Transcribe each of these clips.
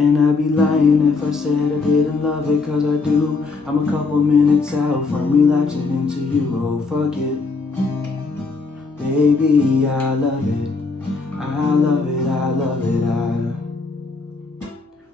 And I'd be lying if I said I didn't love it, cause I do. I'm a couple minutes out from relapsing into you. Oh, fuck it, baby, I love it. I love it, I love it,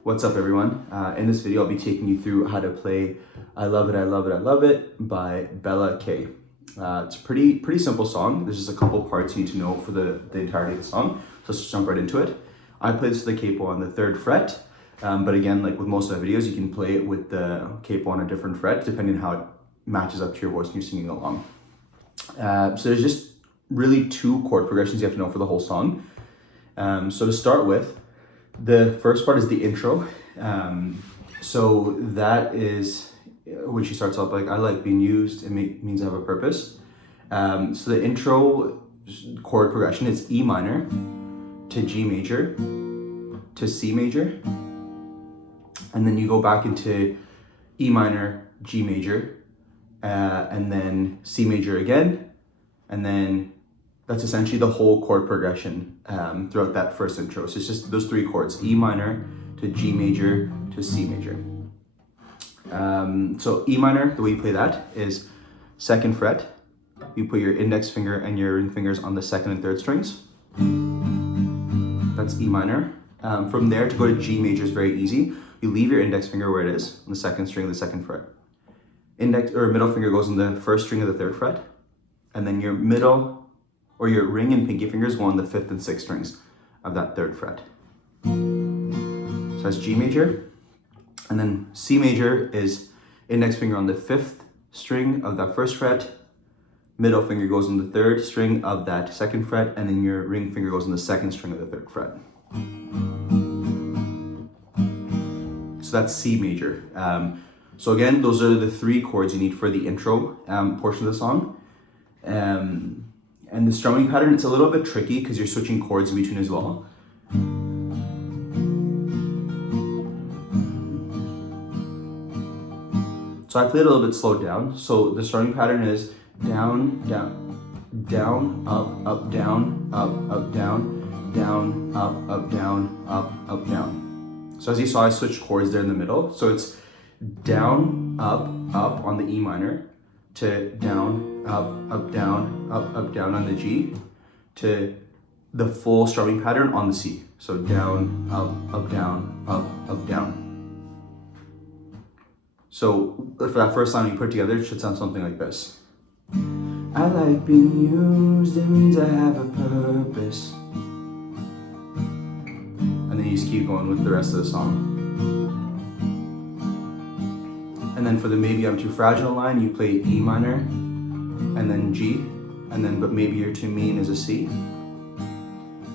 What's up, everyone? In this video, I'll be taking you through how to play I Love It, I Love It, I Love It by Bella K. It's a pretty simple song. There's just a couple parts you need to know for the entirety of the song. So let's just jump right into it. I play this with the capo on the 3rd fret. But again, like with most of my videos, you can play it with the capo on a different fret, depending on how it matches up to your voice when you're singing along. So there's just really 2 chord progressions you have to know for the whole song. So to start with, the first part is the intro. So that is when she starts off like, I like being used, it means I have a purpose. So the intro chord progression is E minor to G major to C major. And then you go back into E minor, G major, and then C major again. And then that's essentially the whole chord progression throughout that first intro. So it's just those 3 chords, E minor to G major to C major. So E minor, the way you play that is 2nd fret. You put your index finger and your ring fingers on the 2nd and 3rd strings. That's E minor. From there to go to G major is very easy. You leave your index finger where it is, on the 2nd string of the 2nd fret. Index or middle finger goes on the 1st string of the 3rd fret. And then your middle or your ring and pinky fingers go on the 5th and 6th strings of that 3rd fret. So that's G major. And then C major is index finger on the 5th string of that 1st fret. Middle finger goes on the 3rd string of that 2nd fret. And then your ring finger goes on the 2nd string of the 3rd fret. So that's C major. So again, those are the 3 chords you need for the intro portion of the song. And the strumming pattern, it's a little bit tricky because you're switching chords in between as well. So I play it a little bit slowed down. So the strumming pattern is down, down, down, up, down, up, down, down, up, down, up, down. So as you saw, I switched chords there in the middle. So it's down, up on the E minor, to down, up, down, up, down on the G, to the full strumming pattern on the C. So down, up, down, up, down. So for that first line you put together, it should sound something like this. I like being used, it means I have a purpose. And then you just keep going with the rest of the song. And then for the maybe I'm too fragile line, you play E minor and then G, and then but maybe you're too mean is a C.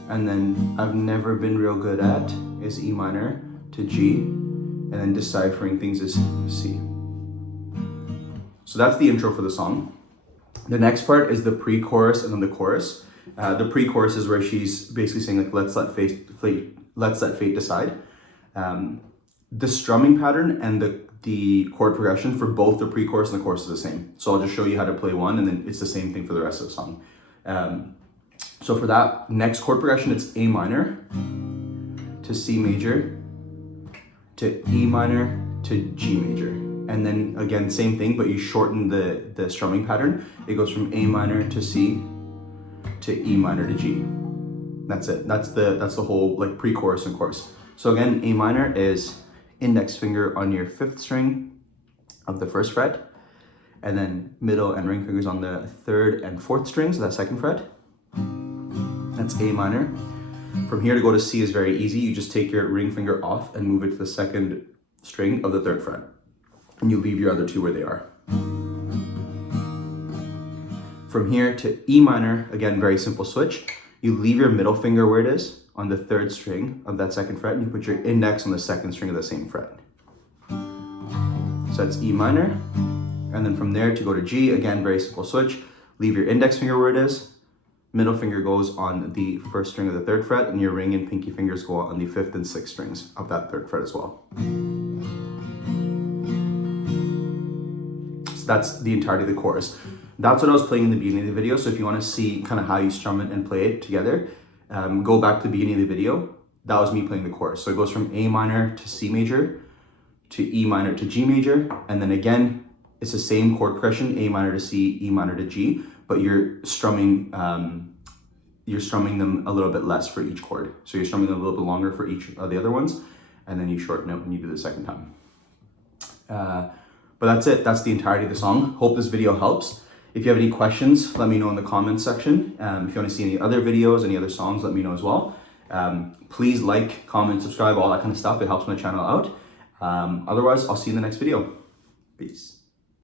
And then I've never been real good at is E minor to G, and then deciphering things is C. So that's the intro for the song. The next part is the pre-chorus and then the chorus. The pre-chorus is where she's basically saying like, let's let fate decide. The strumming pattern and the chord progression for both the pre-chorus and the chorus is the same. So I'll just show you how to play one, and then it's the same thing for the rest of the song. So for that next chord progression, it's A minor to C major to E minor to G major. And then again, same thing, but you shorten the strumming pattern. It goes from A minor to C to E minor to G. That's it. That's the whole like pre-chorus and chorus. So again, A minor is index finger on your 5th string of the 1st fret, and then middle and ring fingers on the 3rd and 4th strings of that 2nd fret. That's A minor. From here to go to C is very easy. You just take your ring finger off and move it to the 2nd string of the 3rd fret, and you leave your other 2 where they are. From here to E minor, again, very simple switch. You leave your middle finger where it is on the 3rd string of that 2nd fret, and you put your index on the 2nd string of the same fret. So that's E minor. And then from there to go to G, again, very simple switch. Leave your index finger where it is. Middle finger goes on the 1st string of the 3rd fret, and your ring and pinky fingers go on the 5th and 6th strings of that 3rd fret as well. So that's the entirety of the chorus. That's what I was playing in the beginning of the video. So if you want to see kind of how you strum it and play it together, go back to the beginning of the video that was me playing the chorus. So it goes from A minor to C major, to E minor to G major, and then again, it's the same chord progression, A minor to C, E minor to G, but you're strumming them a little bit less for each chord. So you're strumming them a little bit longer for each of the other ones, and then you shorten it when you do the second time. But that's it. That's the entirety of the song. Hope this video helps. If you have any questions, let me know in the comments section. If you want to see any other videos, any other songs, let me know as well. Please like, comment, subscribe, all that kind of stuff. It helps my channel out. Otherwise, I'll see you in the next video. Peace.